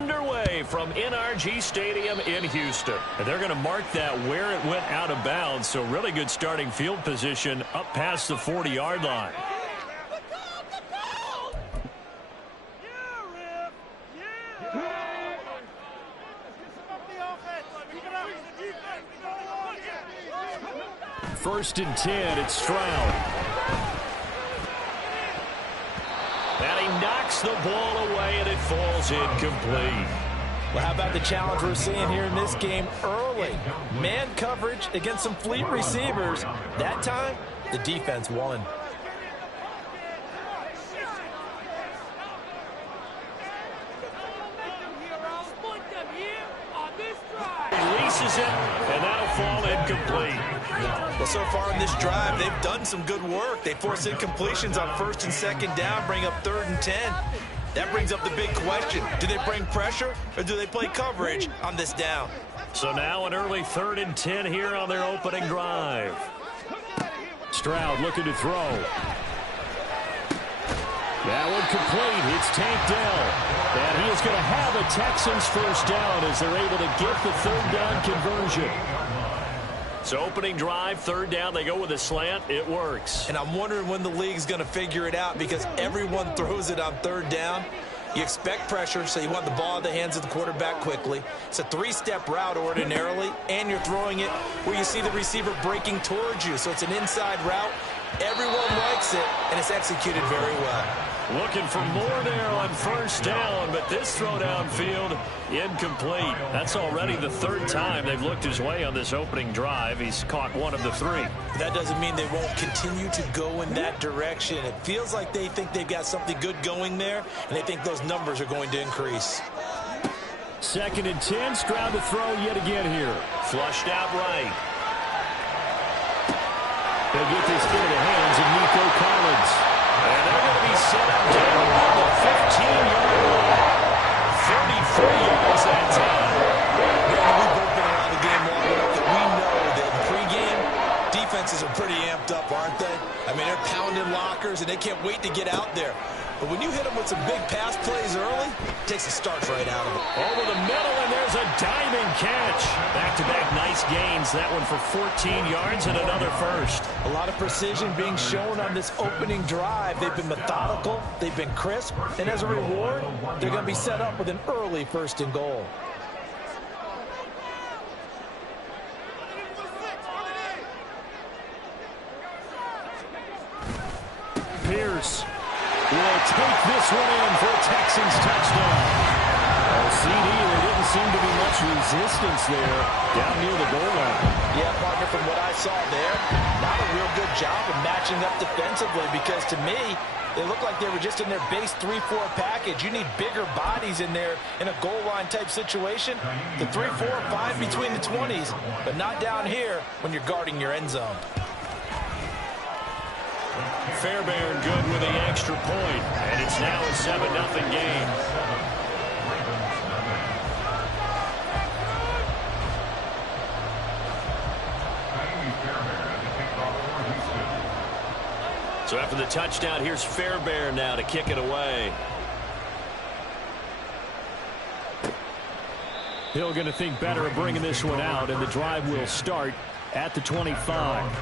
Underway from NRG Stadium in Houston. And they're going to mark that where it went out of bounds. So really good starting field position up past the 40-yard line. First and 10, it's Stroud. And he knocks the ball away, and it falls incomplete. Well, how about the challenge we're seeing here in this game early? Man coverage against some fleet receivers. That time, the defense won. Releases it, and that'll fall incomplete. Well, so far in this drive, they've done some good work. They force incompletions on first and second down, bring up 3rd and 10. That brings up the big question. Do they bring pressure, or do they play coverage on this down? So now an early 3rd and 10 here on their opening drive. Stroud looking to throw. That one complete. It's Tank Dell. And he is going to have a Texans first down as they're able to get the 3rd down conversion. So opening drive, 3rd down, they go with a slant. It works. And I'm wondering when the league's going to figure it out, because everyone throws it on 3rd down. You expect pressure, so you want the ball in the hands of the quarterback quickly. It's a 3-step route ordinarily, and you're throwing it where you see the receiver breaking towards you. So it's an inside route. Everyone likes it, and it's executed very well. Looking for more there on 1st down, but this throw downfield incomplete. That's already the 3rd time they've looked his way on this opening drive. He's caught one of the 3. That doesn't mean they won't continue to go in that direction. It feels like they think they've got something good going there, and they think those numbers are going to increase. 2nd and 10, Stroud to throw yet again here. Flushed out right. They'll get this into the hands of Nico Collins. And they're going to be set up down on the 15-yard line. 33 yards that time. Yeah, we've both been around the game long enough that we know that in pregame, defenses are pretty amped up, aren't they? I mean, they're pounding lockers, and they can't wait to get out there. But when you hit them with some big pass plays early, it takes the starch right out of them. Over the middle, and there's a diving catch. Back-to-back nice gains. That one for 14 yards and another first. A lot of precision being shown on this opening drive. They've been methodical. They've been crisp. And as a reward, they're going to be set up with an early 1st and goal. Pierce will take this one in for a Texans touchdown. CD, there didn't seem to be much resistance there down near the goal line. Yeah, partner, from what I saw there, not a real good job of matching up defensively, because to me, they look like they were just in their base 3-4 package. You need bigger bodies in there in a goal line type situation. The 3-4, 5 between the 20s, but not down here when you're guarding your end zone. Fairbairn good with the extra point, and it's now a 7-0 game. So after the touchdown, here's Fairbairn now to kick it away. Hill going to think better of bringing this one out, and the drive will start at the 25.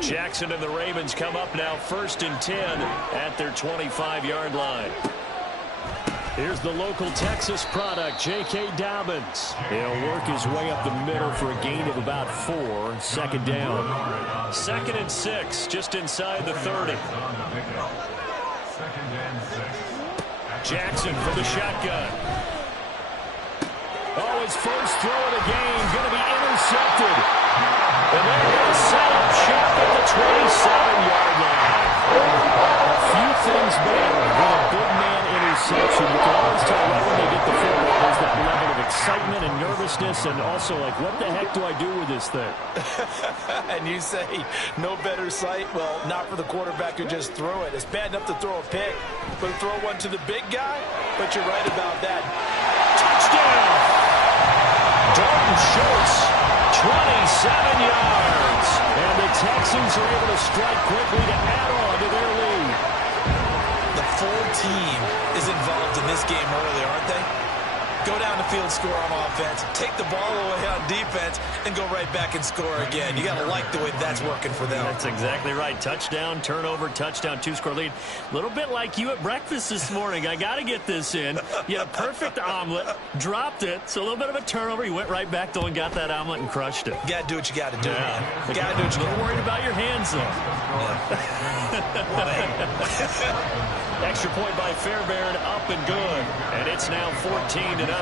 Jackson and the Ravens come up now 1st and 10 at their 25-yard line. Here's the local Texas product, J.K. Dobbins. He'll work his way up the middle for a gain of about 4. 2nd down. 2nd and 6, just inside the 30. Jackson for the shotgun. Oh, his first throw of the game going to be intercepted. And they're going to set up shop at the 27-yard line. A few things better than a big man interception. You can always tell right when they get the football, there's that level of excitement and nervousness, and also like, what the heck do I do with this thing? And you say no better sight? Well, not for the quarterback who just threw it. It's bad enough to throw a pick, but to throw one to the big guy? But you're right about that. Touchdown! Dalton Schultz, 27 yards. And the Texans are able to strike quickly to add on to their lead. The full team is involved in this game early, aren't they? Go down the field, score on offense, take the ball away on defense, and go right back and score again. You got to like the way that's working for them. That's exactly right. Touchdown, turnover, touchdown, two-score lead. A little bit like you at breakfast this morning. I got to get this in. You had a perfect omelet, dropped it, so a little bit of a turnover. You went right back, though, and got that omelet and crushed it. You got to do what you got to do, man. You got to do what you got to do. Worried about your hands, though. Extra point by Fairbairn, up and good. And it's now 14-0.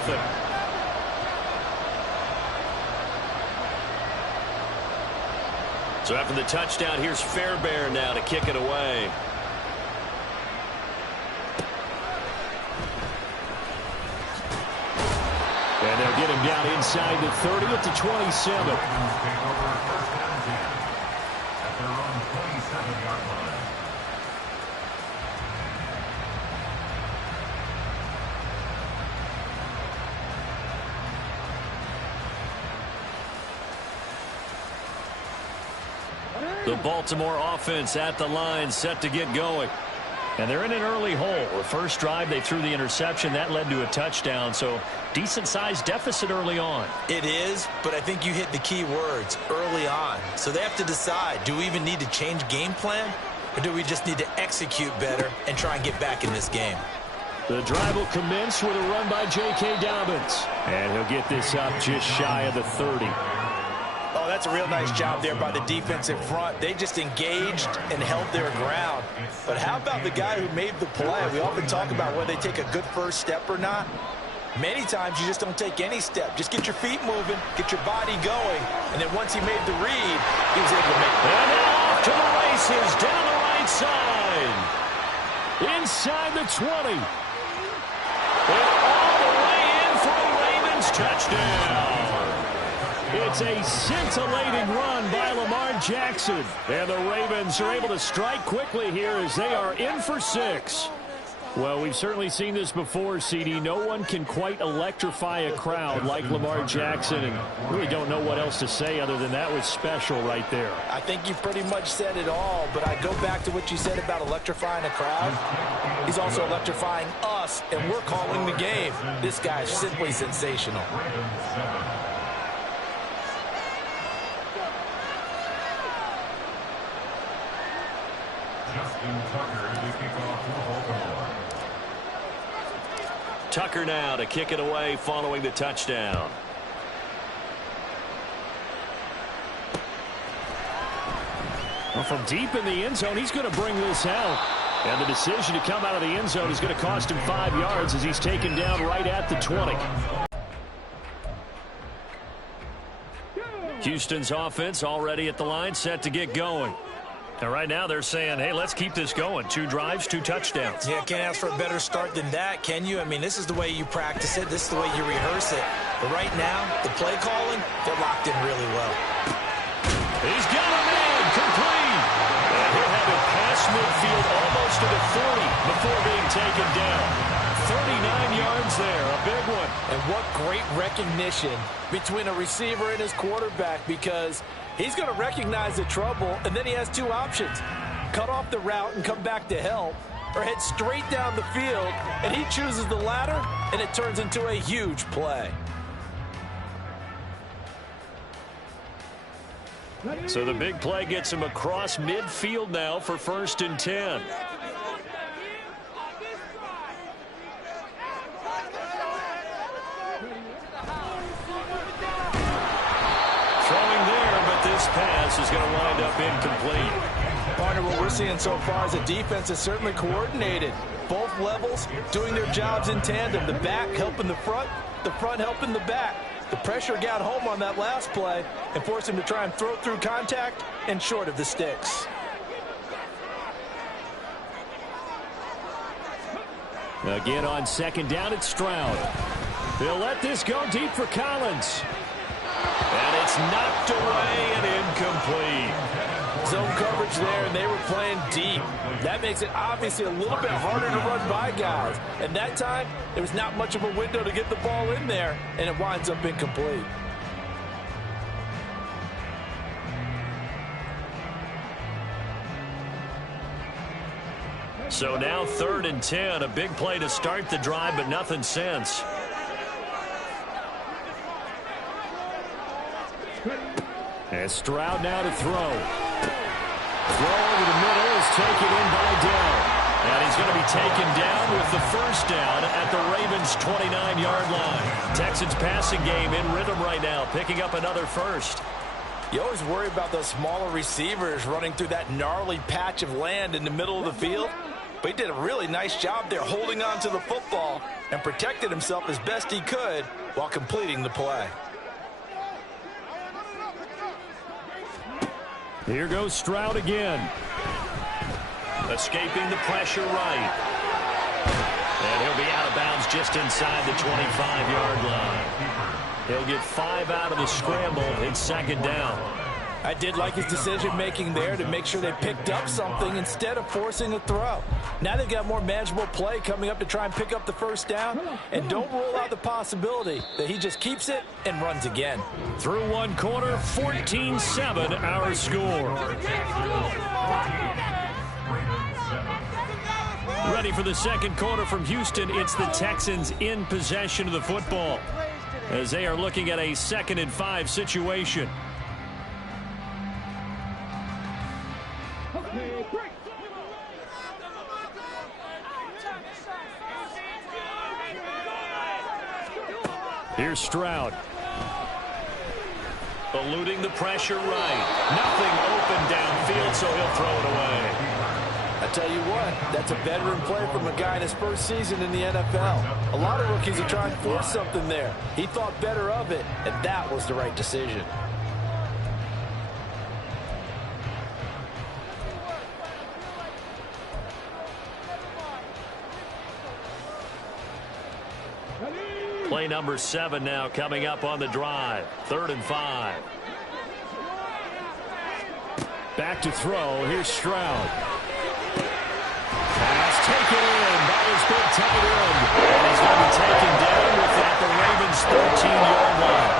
So after the touchdown, here's Fairbairn now to kick it away. And they'll get him down inside the 30 at the 27. The Baltimore offense at the line, set to get going. And they're in an early hole. The first drive, they threw the interception. That led to a touchdown, so decent-sized deficit early on. It is, but I think you hit the key words, early on. So they have to decide, do we even need to change game plan, or do we just need to execute better and try and get back in this game? The drive will commence with a run by J.K. Dobbins. And he'll get this up just shy of the 30. Oh, that's a real nice job there by the defensive front. They just engaged and held their ground. But how about the guy who made the play? We often talk about whether they take a good first step or not. Many times you just don't take any step. Just get your feet moving, get your body going, and then once he made the read, he was able to make it. And now off to the races, down the right side. Inside the 20. And all the way in for a Ravens touchdown. It's a scintillating run by Lamar Jackson. And the Ravens are able to strike quickly here as they are in for 6. Well, we've certainly seen this before, CD. No one can quite electrify a crowd like Lamar Jackson, and really don't know what else to say other than that was special right there. I think you pretty much said it all, but I go back to what you said about electrifying a crowd. He's also electrifying us, and we're calling the game. This guy's simply sensational. Tucker now to kick it away following the touchdown. Well, from deep in the end zone, he's going to bring this out. And the decision to come out of the end zone is going to cost him 5 yards as he's taken down right at the 20. Houston's offense already at the line, set to get going. And right now they're saying, hey, let's keep this going. 2 drives, 2 touchdowns. Yeah, can't ask for a better start than that, can you? I mean, this is the way you practice it. This is the way you rehearse it. But right now, the play calling, they're locked in really well. He's got a man complete. And he'll have it past midfield almost to the 40 before being taken down. 39 yards there, a big one. And what great recognition between a receiver and his quarterback, because he's going to recognize the trouble, and then he has 2 options. Cut off the route and come back to help, or head straight down the field, and he chooses the latter, and it turns into a huge play. So the big play gets him across midfield now for 1st and 10. Pass is going to wind up incomplete. Partner, what we're seeing so far is the defense is certainly coordinated. Both levels doing their jobs in tandem. The back helping the front helping the back. The pressure got home on that last play and forced him to try and throw through contact and short of the sticks. Again on 2nd down, it's Stroud. They'll let this go deep for Collins. And it's knocked away and incomplete. Zone coverage there, and they were playing deep. That makes it obviously a little bit harder to run by guys. And that time, there was not much of a window to get the ball in there, and it winds up incomplete. So now 3rd and 10, a big play to start the drive, but nothing since. And Stroud now to throw. Throw over the middle is taken in by Dell. And he's going to be taken down with the first down at the Ravens' 29-yard line. Texans passing game in rhythm right now, picking up another first. You always worry about those smaller receivers running through that gnarly patch of land in the middle of the field. But he did a really nice job there holding on to the football and protected himself as best he could while completing the play. Here goes Stroud again. Escaping the pressure right. And he'll be out of bounds just inside the 25-yard line. He'll get 5 out of the scramble. It's 2nd down. I did like his decision-making there to make sure they picked up something instead of forcing a throw. Now they've got more manageable play coming up to try and pick up the first down. And don't rule out the possibility that he just keeps it and runs again. Through one quarter, 14-7 our score. Ready for the second quarter from Houston. It's the Texans in possession of the football as they are looking at a 2nd and 5 situation. Here's Stroud. Eluding the pressure right. Nothing open downfield, so he'll throw it away. I tell you what, that's a veteran play from a guy in his first season in the NFL. A lot of rookies are trying to force something there. He thought better of it, and that was the right decision. Play number 7 now coming up on the drive. 3rd and 5. Back to throw. Here's Stroud. Pass taken in by his big tight end. And he's going to be taken down with that the Ravens' 13-yard line.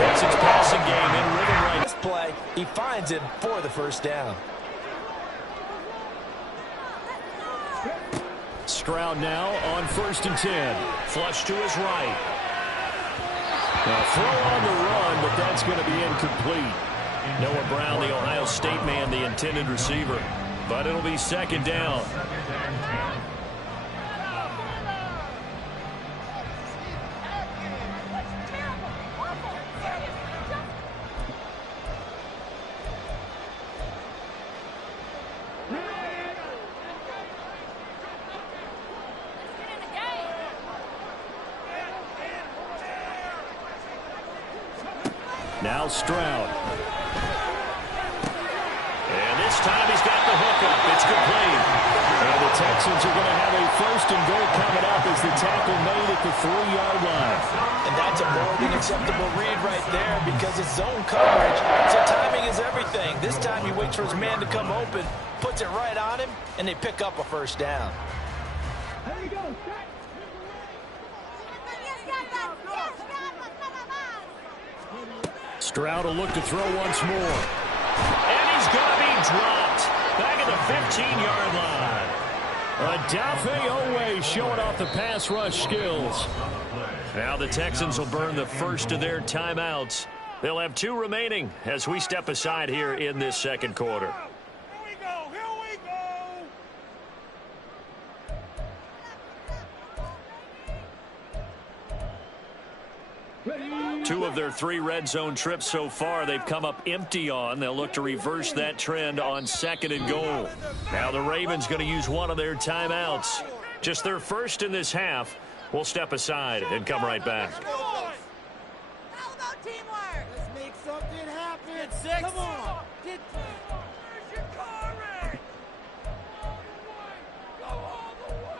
Texans passing game in rhythm right. This play, he finds him for the first down. Stroud now on 1st and 10. Flush to his right. Now throw on the run, but that's going to be incomplete. Noah Brown, the Ohio State man, the intended receiver. But it'll be 2nd down. Now Stroud. And this time he's got the hookup. It's complete. And the Texans are going to have a 1st and goal coming up as the tackle made at the 3-yard line. And that's a more than acceptable read right there because it's zone coverage. So timing is everything. This time he waits for his man to come open, puts it right on him, and they pick up a first down. There you go. Stroud will look to throw once more. And he's going to be dropped. Back at the 15-yard line. Odafe Oweh showing off the pass rush skills. Now the Texans will burn the first of their timeouts. They'll have 2 remaining as we step aside here in this 2nd quarter. Two of their 3 red zone trips so far they've come up empty on. They'll look to reverse that trend on 2nd and goal. Now the Ravens going to use one of their timeouts. Just their first in this half. We'll step aside and come right back. How about teamwork? Let's make something happen. 6. Come on. Get where's your car, Ray? Go all the way.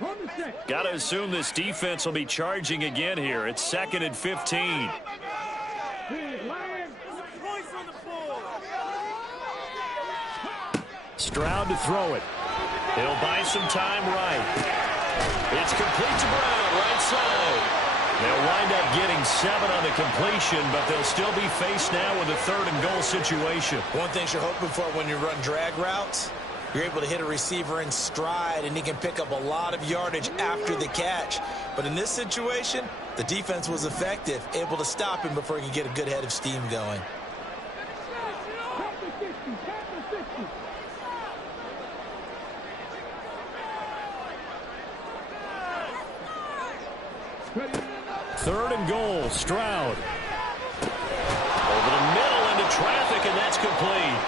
Go all the way. Got to assume this defense will be charging again here. It's 2nd and 15. Stroud to throw it. He'll buy some time right. It's complete to Brown, right side. They'll wind up getting 7 on the completion, but they'll still be faced now with a 3rd and goal situation. One thing you're hoping for when you run drag routes, you're able to hit a receiver in stride, and he can pick up a lot of yardage after the catch. But in this situation, the defense was effective, able to stop him before he could get a good head of steam going. Third and goal, Stroud. Over the middle into traffic, and that's complete.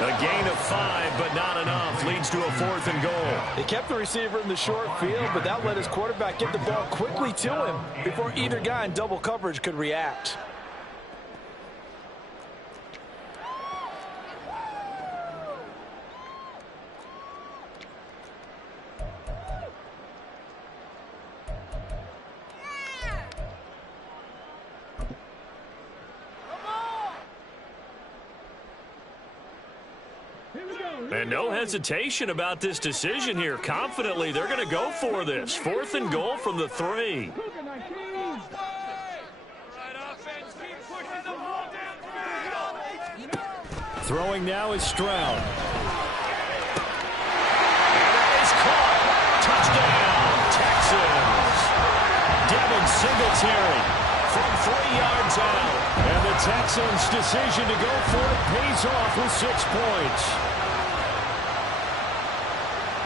A gain of 5, but not enough. Leads to a 4th and goal. They kept the receiver in the short field, but that let his quarterback get the ball quickly to him before either guy in double coverage could react. And no hesitation about this decision here. Confidently, they're going to go for this. 4th and goal from the 3. Throwing now is Stroud. And that is caught. Touchdown, Texans. Devin Singletary from 3 yards out. And the Texans' decision to go for it pays off with 6 points.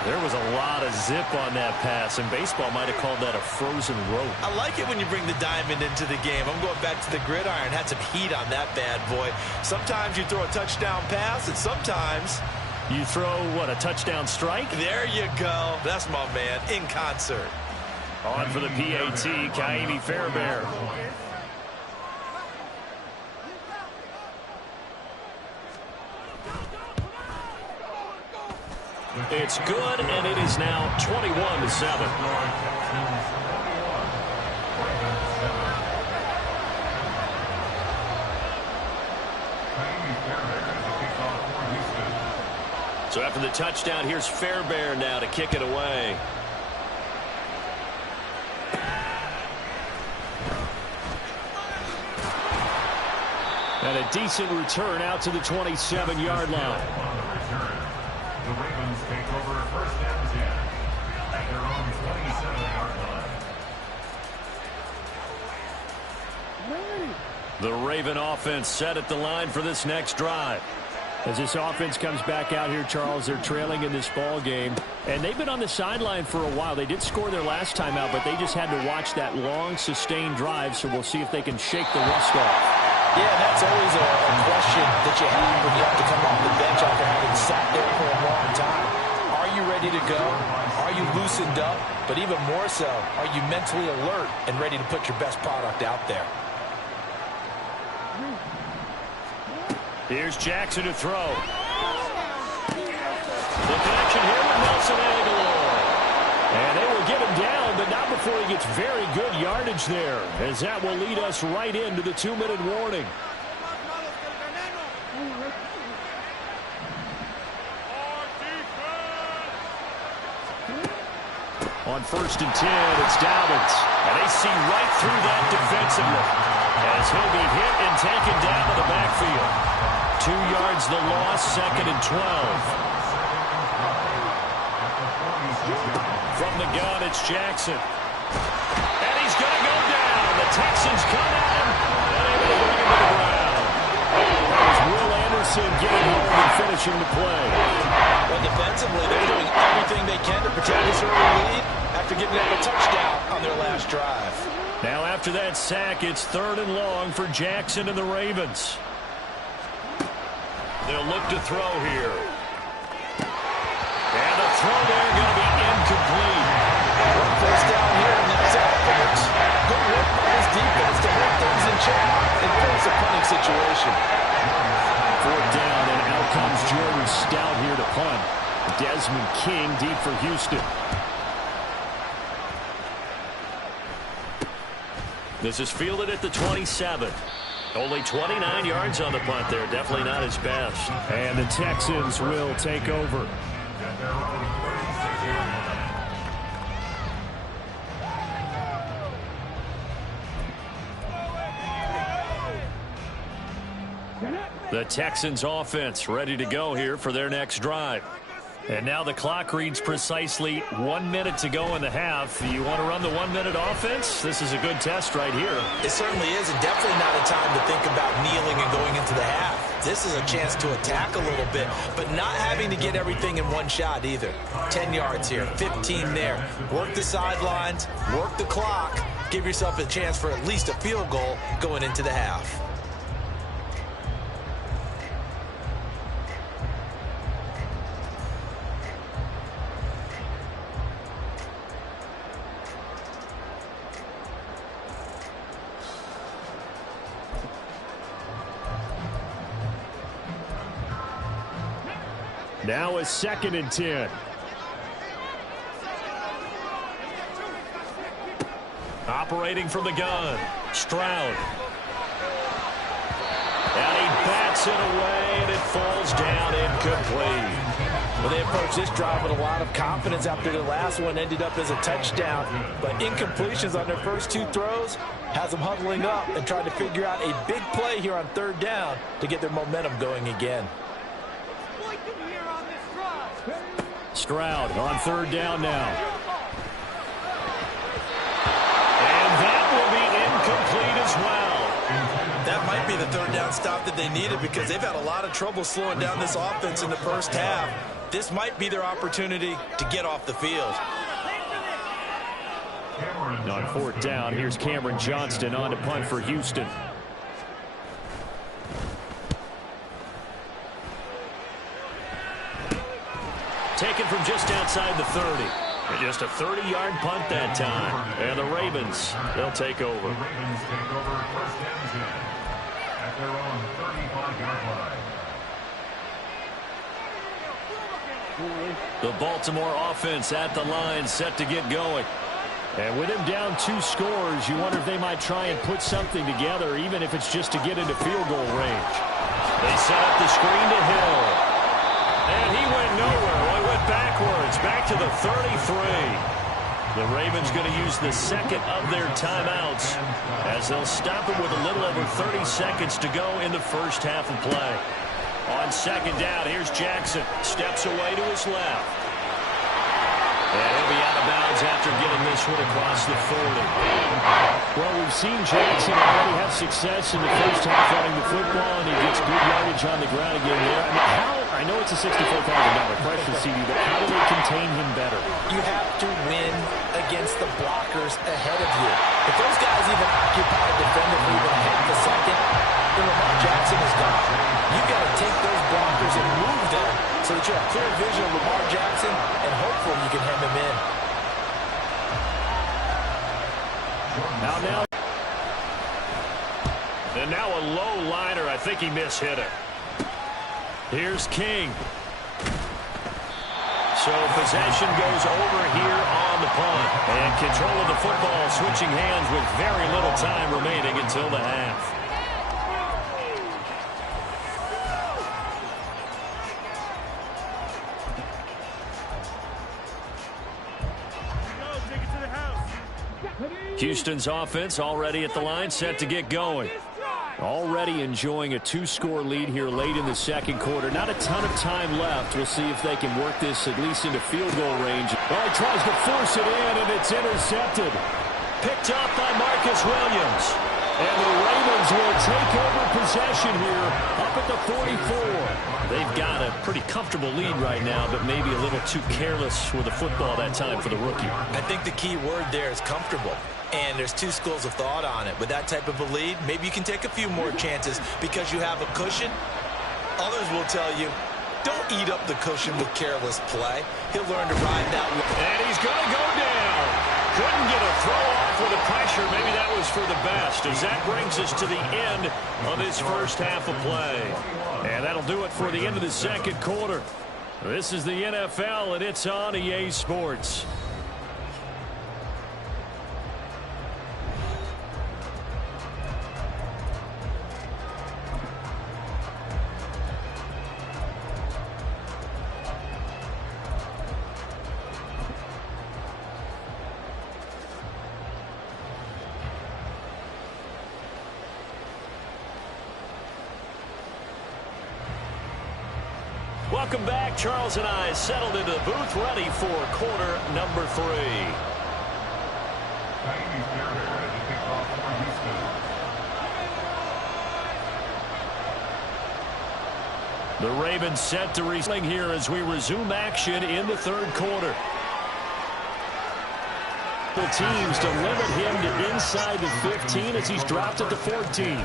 There was a lot of zip on that pass, and baseball might have called that a frozen rope. I like it when you bring the diamond into the game. I'm going back to the gridiron. Had some heat on that bad boy. Sometimes you throw a touchdown pass, and sometimes you throw, what, a touchdown strike? There you go. That's my man, in concert. On for the PAT, Kaimi Fairbairn. It's good, and it is now 21-7. So after the touchdown, here's Fairbairn now to kick it away. And a decent return out to the 27-yard line. The Ravens take over 1st and 10 at their own 27-yard line. The Raven offense set at the line for this next drive. As this offense comes back out here, Charles, they're trailing in this ball game. And they've been on the sideline for a while. They did score their last time out, but they just had to watch that long, sustained drive, so we'll see if they can shake the rust off. Yeah, that's always a question that you have when you have to come off the bench after having sat there for a long time. Are you ready to go? Are you loosened up? But even more so, are you mentally alert and ready to put your best product out there? Here's Jackson to throw. The connection here with Nelson Aguilar. And they will get him down, but not before he gets very good yardage there, as that will lead us right into the 2-minute warning. On 1st and 10, it's Dobbins. And they see right through that defensively, as he'll be hit and taken down to the backfield. 2 yards the loss, 2nd and 12. From the gun, it's Jackson. And he's going to go down. The Texans come at him, and able to bring him to the ground. That was Will Anderson getting home and finishing the play. Well, defensively, they're doing everything they can to protect this early lead after giving up a touchdown on their last drive. Now, after that sack, it's 3rd and long for Jackson and the Ravens. They'll look to throw here. And the throw there going to be incomplete. One first down here, and that's it, folks. Good work by this defense to hold things in check and force a punting situation. 4th down, and out comes Jordan Stout here to punt. Desmond King deep for Houston. This is fielded at the 27. Only 29 yards on the punt there. Definitely not his best. And the Texans will take over. At their own 36-yard line. The Texans offense ready to go here for their next drive. And now the clock reads precisely 1 minute to go in the half. You want to run the 1 minute offense? This is a good test right here. It certainly is, and definitely not a time to think about kneeling and going into the half. This is a chance to attack a little bit, but not having to get everything in one shot either. 10 yards here, 15 there. Work the sidelines, work the clock. Give yourself a chance for at least a field goal going into the half. Now a 2nd and 10. Operating from the gun, Stroud. And he bats it away, and it falls down incomplete. Well, they approached this drive with a lot of confidence after the last one ended up as a touchdown. But incompletions on their first 2 throws has them huddling up and trying to figure out a big play here on 3rd down to get their momentum going again. Stroud on 3rd down now. And that will be incomplete as well. That might be the 3rd down stop that they needed because they've had a lot of trouble slowing down this offense in the first half. This might be their opportunity to get off the field. On 4th down, here's Cameron Johnston on to punt for Houston. Taken from just outside the 30. And just a 30-yard punt that time. And the Ravens, they'll take over. The Ravens take over 1st and 10 at their own 35-yard line. The Baltimore offense at the line, set to get going. And with him down 2 scores, you wonder if they might try and put something together, even if it's just to get into field goal range. They set up the screen to Hill. And he went nowhere. Well, he went backwards, back to the 33. The Ravens going to use the 2nd of their timeouts as they'll stop it with a little over 30 seconds to go in the first half of play. On 2nd down, here's Jackson. Steps away to his left. And he'll be out of bounds after getting this one across the 40. Well, we've seen Jackson already have success in the first half running the football, and he gets good yardage on the ground again there. I mean, I know it's a $64,000 question, CD, but how do they contain him better? You have to win against the blockers ahead of you. If those guys even occupy a defender for even half a second, then Lamar Jackson is gone. You've got to take those blockers and move them so that you have clear vision of Lamar Jackson, and hopefully you can hem him in. And now a low liner. I think he mishit it. Here's King. So possession goes over here on the punt. And control of the football switching hands with very little time remaining until the half. Houston's offense already at the line, set to get going. Already enjoying a 2-score lead here late in the 2nd quarter. Not a ton of time left. We'll see if they can work this at least into field goal range. Well, he tries to force it in, and it's intercepted. Picked up by Marcus Williams. And the Ravens will take over possession here up at the 44. They've got a pretty comfortable lead right now, but maybe a little too careless with the football that time for the rookie. I think the key word there is comfortable. And there's 2 schools of thought on it. With that type of a lead, maybe you can take a few more chances because you have a cushion. Others will tell you, don't eat up the cushion with careless play. He'll learn to ride that one. And he's going to go down. Couldn't get a throw off with the pressure. Maybe that was for the best, as that brings us to the end of this first half of play. And that'll do it for the end of the 2nd quarter. This is the NFL, and it's on EA Sports. Welcome back. Charles and I settled into the booth, ready for quarter number 3. The Ravens set to resume here as we resume action in the third quarter. Teams to limit him to inside the 15 as he's dropped at the 14.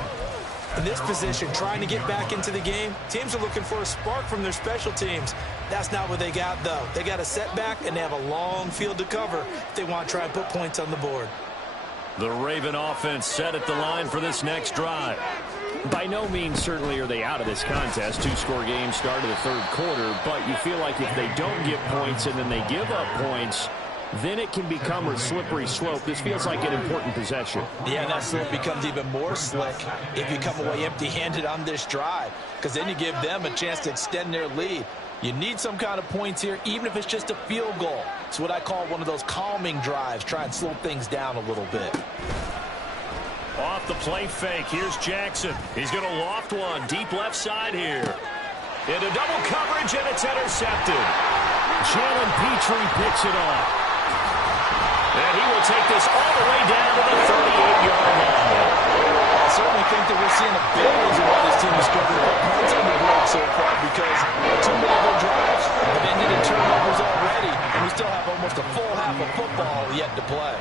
In this position, trying to get back into the game, teams are looking for a spark from their special teams. That's not what they got, though. They got a setback, and they have a long field to cover if they want to try and put points on the board. The Raven offense set at the line for this next drive. By no means certainly are they out of this contest. 2-score game start of the third quarter, but you feel like if they don't get points and then they give up points, then it can become a slippery slope. This feels like an important possession. Yeah, that slope becomes even more slick if you come away empty-handed on this drive, because then you give them a chance to extend their lead. You need some kind of points here, even if it's just a field goal. It's what I call one of those calming drives. Try and slow things down a little bit. Off the play fake, here's Jackson. He's going to loft one deep left side here. Into double coverage, and it's intercepted. Jalen Petrie picks it off. And he will take this all the way down to the 38-yard line. I certainly think that we're seeing a big reason why this team is struggling to put points on the board so far, because too many of their drives have ended in turnovers already, and we still have almost a full half of football yet to play.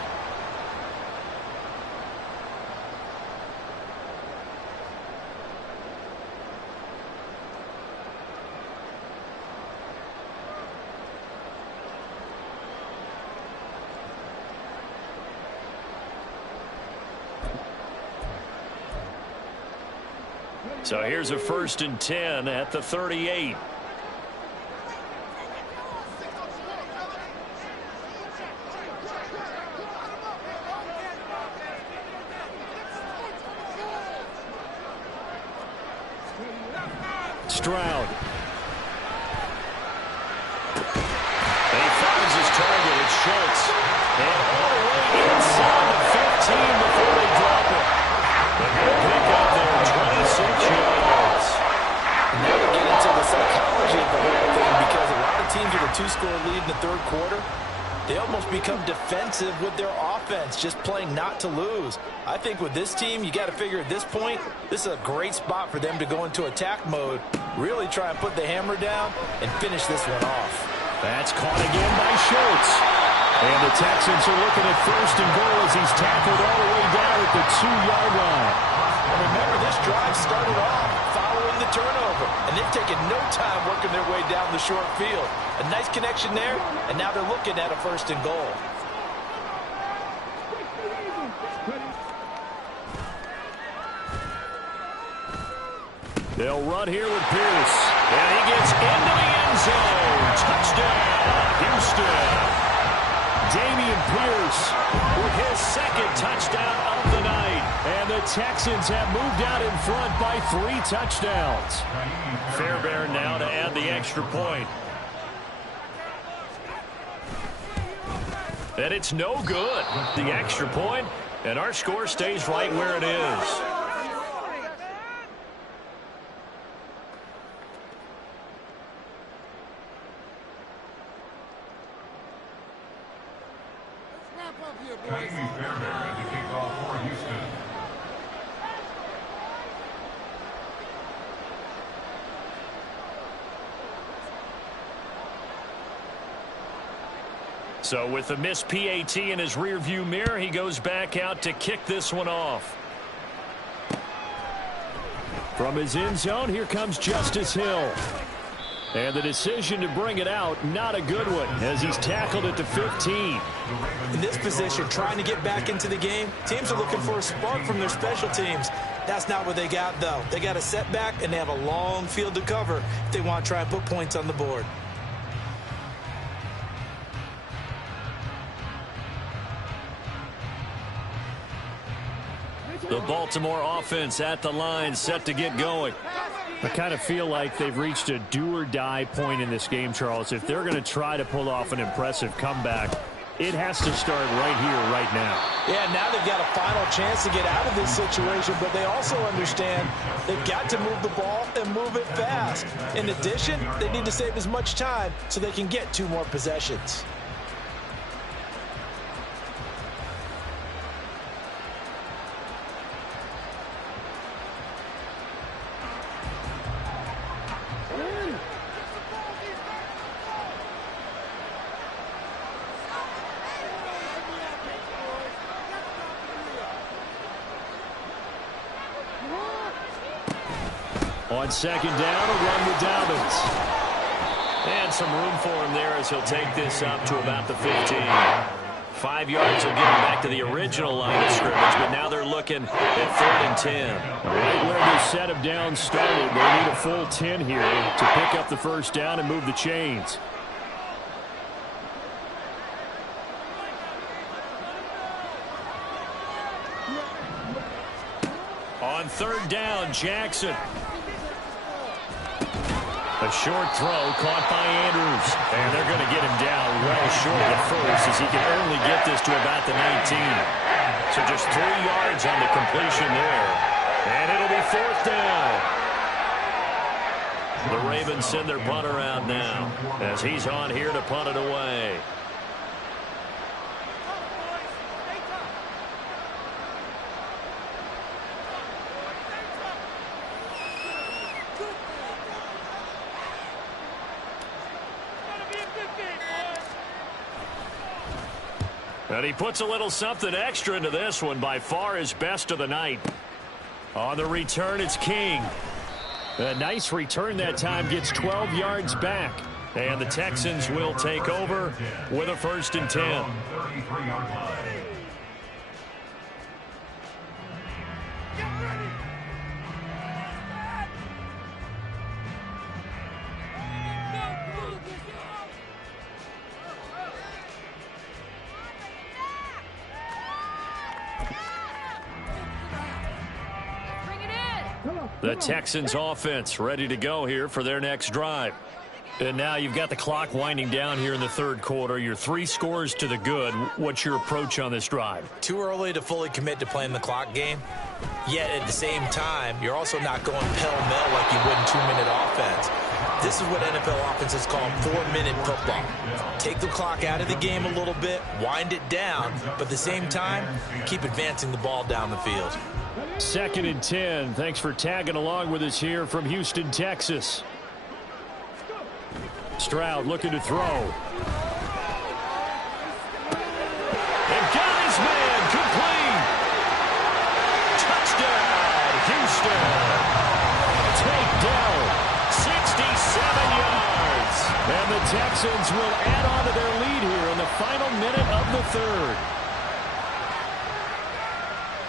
So here's a 1st and 10 at the 38. Stroud. And he finds his target. It's Schultz. And all the way inside the 15 before they drop it. But he'll pick up there 26 yards. Now we get into the psychology of the whole thing, because a lot of teams with a 2-score lead in the third quarter, they almost become defensive with their offense, just playing not to lose. I think with this team, you got to figure at this point, this is a great spot for them to go into attack mode, really try and put the hammer down and finish this one off. That's caught again by Schultz. And the Texans are looking at 1st and goal as he's tackled all the way down at the 2-yard line. And remember, this drive started off following the turnover, and they've taken no time working their way down the short field. A nice connection there, and now they're looking at a 1st and goal. They'll run here with Pierce. And he gets into the end zone. Touchdown, Houston. Damian Pierce with his 2nd touchdown of the night. And the Texans have moved out in front by 3 touchdowns. Fairbairn now to add the extra point. And it's no good. The extra point, and our score stays right where it is. Fairbairn to kick off for Houston. So with the missed PAT in his rearview mirror, he goes back out to kick this one off. From his end zone, here comes Justice Hill. And the decision to bring it out, not a good one, as he's tackled at the 15. In this position, trying to get back into the game, teams are looking for a spark from their special teams. That's not what they got, though. They got a setback, and they have a long field to cover if they want to try and put points on the board. The Baltimore offense at the line, set to get going. I kind of feel like they've reached a do-or-die point in this game, Charles. If they're going to try to pull off an impressive comeback, It has to start right here, right now. Yeah, now they've got a final chance to get out of this situation, but they also understand they've got to move the ball and move it fast. In addition, they need to save as much time so they can get 2 more possessions. On second down, a run with Dobbins. And some room for him there as he'll take this up to about the 15. 5 yards will get him back to the original line of scrimmage, but now they're looking at 3rd and 10. Right where they set him down started. They need a full 10 here to pick up the first down and move the chains. On 3rd down, Jackson. A short throw caught by Andrews. And they're going to get him down well short of the first as he can only get this to about the 19. So just 3 yards on the completion there. And it'll be 4th down. The Ravens send their punter out now as he's on here to punt it away. And he puts a little something extra into this one, by far his best of the night. On the return, it's King. A nice return that time, gets 12 yards back. And the Texans will take over with a 1st and 10. The Texans offense ready to go here for their next drive. And now you've got the clock winding down here in the 3rd quarter. You're 3 scores to the good. What's your approach on this drive? Too early to fully commit to playing the clock game. Yet at the same time, you're also not going pell-mell like you would in 2-minute offense. This is what NFL offenses call 4-minute football. Take the clock out of the game a little bit, wind it down, but at the same time, keep advancing the ball down the field. 2nd and 10. Thanks for tagging along with us here from Houston, Texas. Stroud looking to throw. And got his man complete. Touchdown, Houston. Takedown, 67 yards. And the Texans will add on to their lead here in the final minute of the 3rd.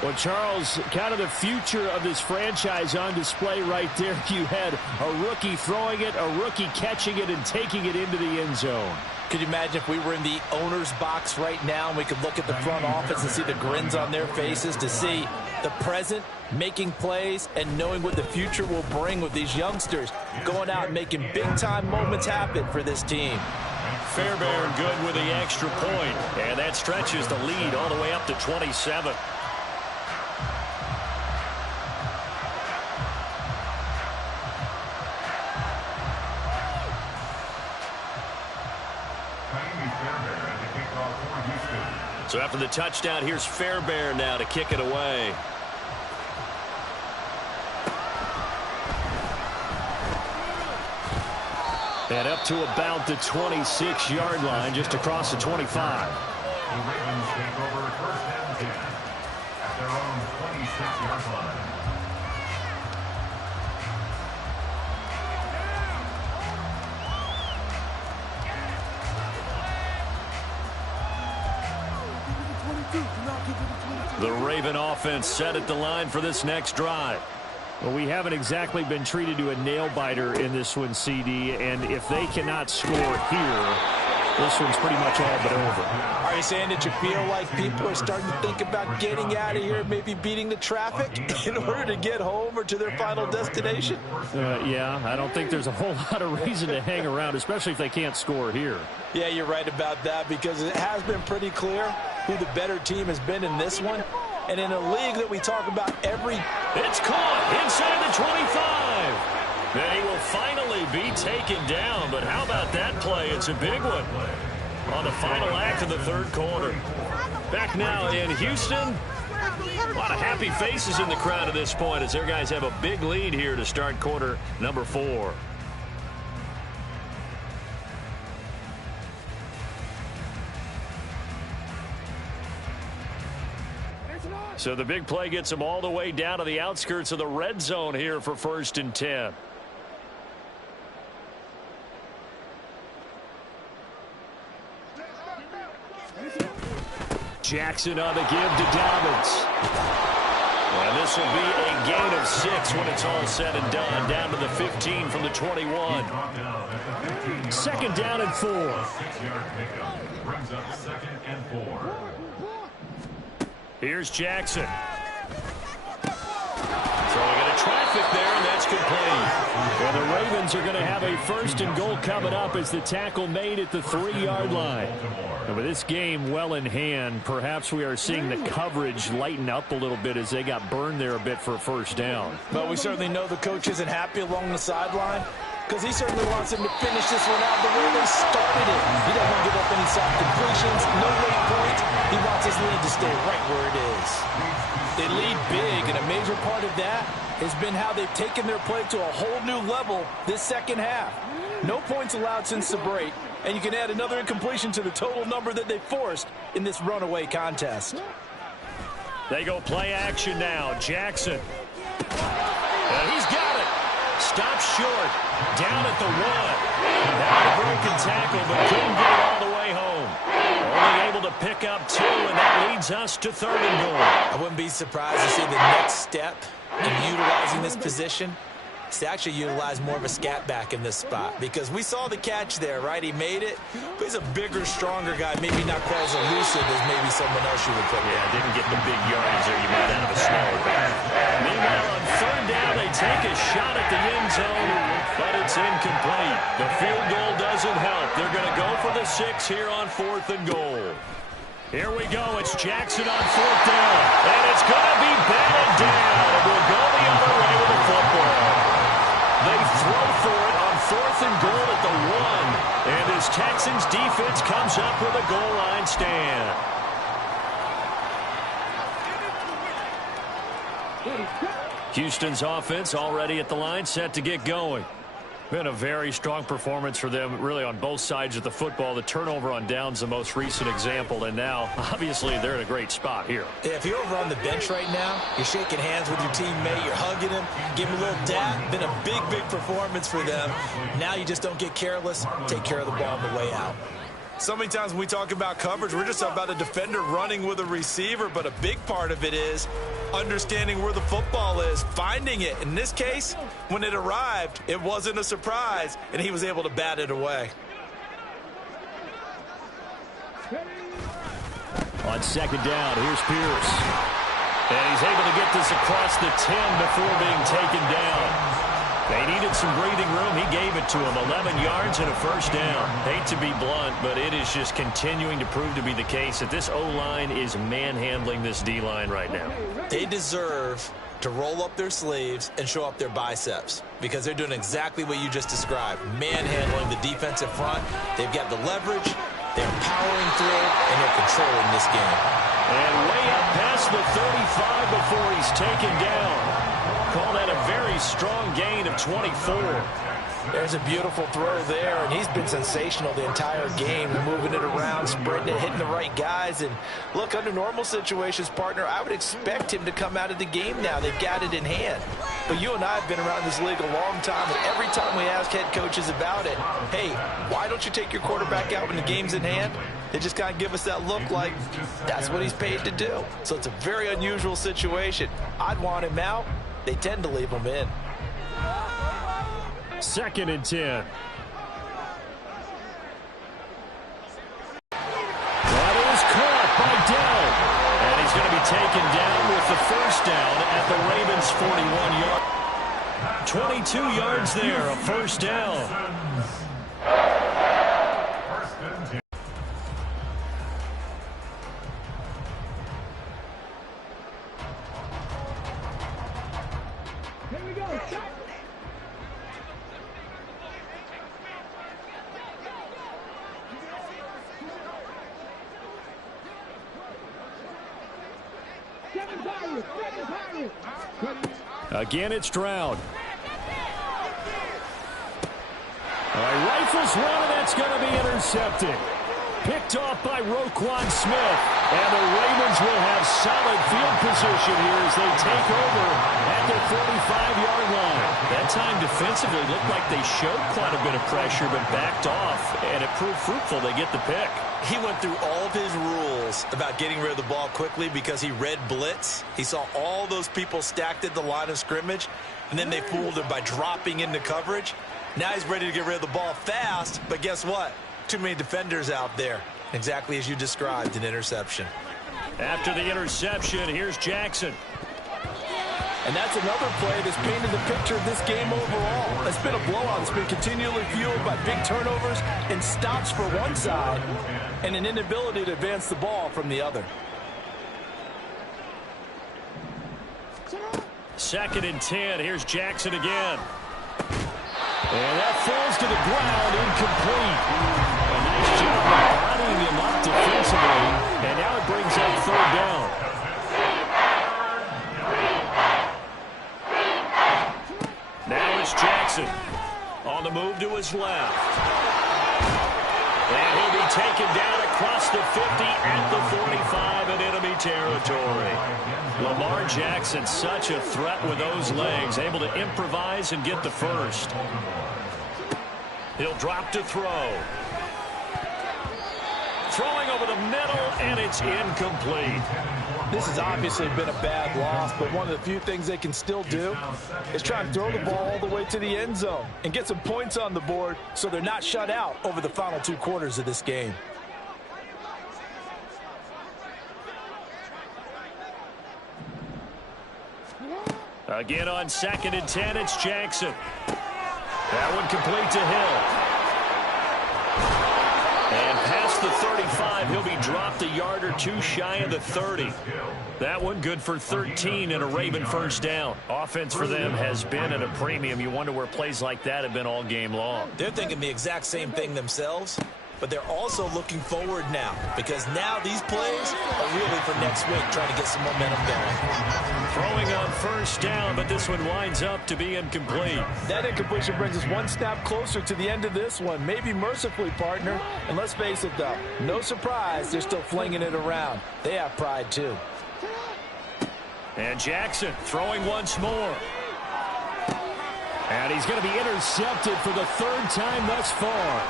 Well, Charles, kind of the future of this franchise on display right there. You had a rookie throwing it, a rookie catching it, and taking it into the end zone. Could you imagine if we were in the owner's box right now and we could look at the front office and see the grins on their faces, to see the present making plays and knowing what the future will bring with these youngsters going out and making big-time moments happen for this team. Fairbairn good with the extra point, and that stretches the lead all the way up to 27. So after the touchdown, here's Fairbairn now to kick it away. And up to about the 26-yard line, just across the 25. The Ravens take over 1st and 10 at their own 26-yard line. The Raven offense set at the line for this next drive. Well, we haven't exactly been treated to a nail-biter in this one, CD, and if they cannot score here, this one's pretty much all but over. Are you saying that you feel like people are starting to think about getting out of here, maybe beating the traffic in order to get home or to their final destination? Yeah, I don't think there's a whole lot of reason to hang around, especially if they can't score here. Yeah, you're right about that, because it has been pretty clear who the better team has been in this one. And in a league that we talk about It's caught inside the 25. And he will finally be taken down, but how about that play? It's a big one on the final act of the third quarter. Back now in Houston. A lot of happy faces in the crowd at this point as their guys have a big lead here to start quarter number 4. So the big play gets them all the way down to the outskirts of the red zone here for 1st and 10. Jackson on the give to Dobbins. And this will be a gain of 6 when it's all said and done. Down to the 15 from the 21. 2nd down and 4. 6-yard pickup brings up 2nd and 4. Here's Jackson. Throwing into traffic there, and that's complete. Well, the Ravens are going to have a 1st and goal coming up as the tackle made at the 3-yard line. And with this game well in hand, perhaps we are seeing the coverage lighten up a little bit as they got burned there a bit for a 1st down. But we certainly know the coach isn't happy along the sideline, because he certainly wants him to finish this one out the way they started it. He doesn't want to give up any soft completions, no late points. He wants his lead to stay right where it is. They lead big, and a major part of that has been how they've taken their play to a whole new level this second half. No points allowed since the break, and you can add another incompletion to the total number that they forced in this runaway contest. They go play action now. Jackson. And he's got it. Stopped short. Down at the 1. Had a broken tackle, but couldn't get it all the way home. Only able to pick up 2, and that leads us to 3rd and goal. I wouldn't be surprised to see the next step in utilizing this position is to actually utilize more of a scat back in this spot, because we saw the catch there, right? He made it, but he's a bigger, stronger guy, maybe not quite as elusive as maybe someone else you would put there. Yeah, didn't get the big yardage there. You might have a smaller back. Meanwhile, on 3rd down, they take a shot at the end zone, but it's incomplete. The field goal doesn't help. They're going to go for the 6 here on 4th and goal. Here we go. It's Jackson on 4th down, and it's going to be batted down. And we'll go the other way with the football. They throw for it on 4th and goal at the 1, and this Texans defense comes up with a goal line stand. Houston's offense already at the line, set to get going. Been a very strong performance for them, really, on both sides of the football. The turnover on downs, the most recent example, and now, obviously, they're in a great spot here. Yeah, if you're over on the bench right now, you're shaking hands with your teammate, you're hugging him, give him a little dap. Been a big, big performance for them. Now you just don't get careless. Take care of the ball on the way out. So many times when we talk about coverage, we're just about a defender running with a receiver, but a big part of it is understanding where the football is, finding it. In this case, when it arrived, it wasn't a surprise, and he was able to bat it away. On 2nd down, here's Pierce. And he's able to get this across the 10 before being taken down. They needed some breathing room. He gave it to him. 11 yards and a 1st down. Hate to be blunt, but it is just continuing to prove to be the case that this O-line is manhandling this D-line right now. They deserve to roll up their sleeves and show up their biceps, because they're doing exactly what you just described, manhandling the defensive front. They've got the leverage, they're powering through, and they're controlling this game. And way up past the 35 before he's taken down. Call that a very strong gain of 24. There's a beautiful throw there, and he's been sensational the entire game, moving it around, spreading it, hitting the right guys. And look, under normal situations, partner, I would expect him to come out of the game now. They've got it in hand. But you and I have been around this league a long time, and every time we ask head coaches about it, hey, why don't you take your quarterback out when the game's in hand? They just kind of give us that look like that's what he's paid to do. So it's a very unusual situation. I'd want him out. They tend to leave him in. 2nd and 10. taken down with the first down at the Ravens' 41-yard. 22 yards there, a first down. Here we go. Again, it's Stroud. Rifles one, and that's going to be intercepted. Picked off by Roquan Smith. And the Ravens will have solid field position here as they take over at their 45-yard line. That time defensively looked like they showed quite a bit of pressure but backed off, and it proved fruitful. They get the pick. He went through all of his rules about getting rid of the ball quickly because he read blitz. He saw all those people stacked at the line of scrimmage, and then they fooled him by dropping into coverage. Now he's ready to get rid of the ball fast, but guess what? Too many defenders out there. Exactly as you described, an interception. After the interception, here's Jackson. And that's another play that's painted the picture of this game overall. It's been a blowout. It's been continually fueled by big turnovers and stops for one side and an inability to advance the ball from the other. 2nd and 10. Here's Jackson again. And that falls to the ground, incomplete. A nice job of bodying him up defensively. And now it brings up 3rd down. Now it's Jackson on the move to his left. And he'll be taken down across the 50 at the 45 in enemy territory. Lamar Jackson, such a threat with those legs, able to improvise and get the first. He'll drop to throw. Throwing over the middle, and it's incomplete. This has obviously been a bad loss, but one of the few things they can still do is try and throw the ball all the way to the end zone and get some points on the board so they're not shut out over the final 2 quarters of this game. Again on 2nd and 10, it's Jackson. That one complete to Hill. And past the 35, he'll be dropped a yard or 2 shy of the 30. That one good for 13 and a Raven first down. Offense for them has been at a premium. You wonder where plays like that have been all game long. They're thinking the exact same thing themselves, but they're also looking forward now because now these plays are really for next week, trying to get some momentum going. Throwing on first down, but this one winds up to be incomplete. That incompletion brings us one snap closer to the end of this one. Maybe mercifully, partner. And let's face it, though, no surprise, they're still flinging it around. They have pride, too. And Jackson throwing once more. And he's going to be intercepted for the 3rd time thus far.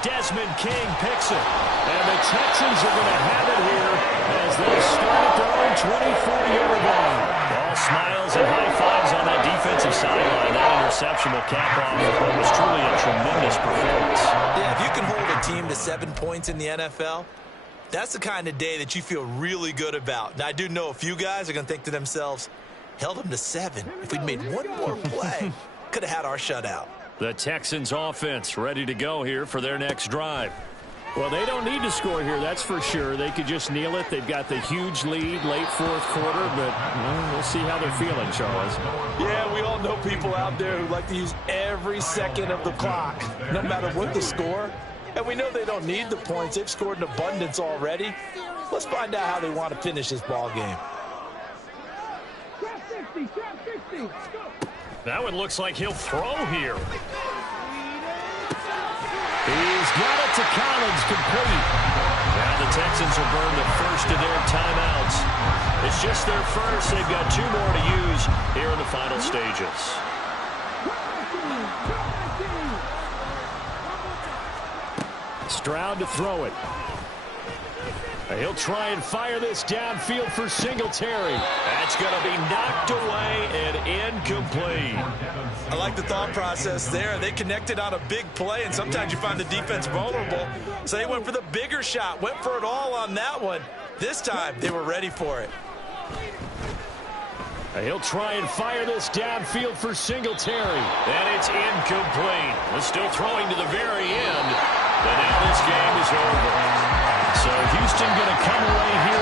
Desmond King picks it. And the Texans are going to have it here as they start at their own 24-yard line. All smiles and high fives on that defensive sideline. That interception will cap off what was truly a tremendous performance. Yeah, if you can hold a team to 7 points in the NFL, that's the kind of day that you feel really good about. Now, I do know a few guys are going to think to themselves, held them to 7. If we'd made one more play, could have had our shutout. The Texans offense ready to go here for their next drive. Well, they don't need to score here, that's for sure. They could just kneel it. They've got the huge lead, late 4th quarter, but we'll see how they're feeling, Charles. Yeah, we all know people out there who like to use every second of the clock, no matter what the score. And we know they don't need the points. They've scored in abundance already. Let's find out how they want to finish this ball game. That one looks like he'll throw here. He's got it to Collins, complete. Now the Texans will burn the first of their timeouts. It's just their first. They've got 2 more to use here in the final stages. Stroud to throw it. He'll try and fire this downfield for Singletary. That's going to be knocked away and incomplete. I like the thought process there. They connected on a big play, and sometimes you find the defense vulnerable. So they went for the bigger shot, went for it all on that one. This time, they were ready for it. He'll try and fire this downfield for Singletary. And it's incomplete. They're still throwing to the very end. But now this game is over. So Houston going to come away here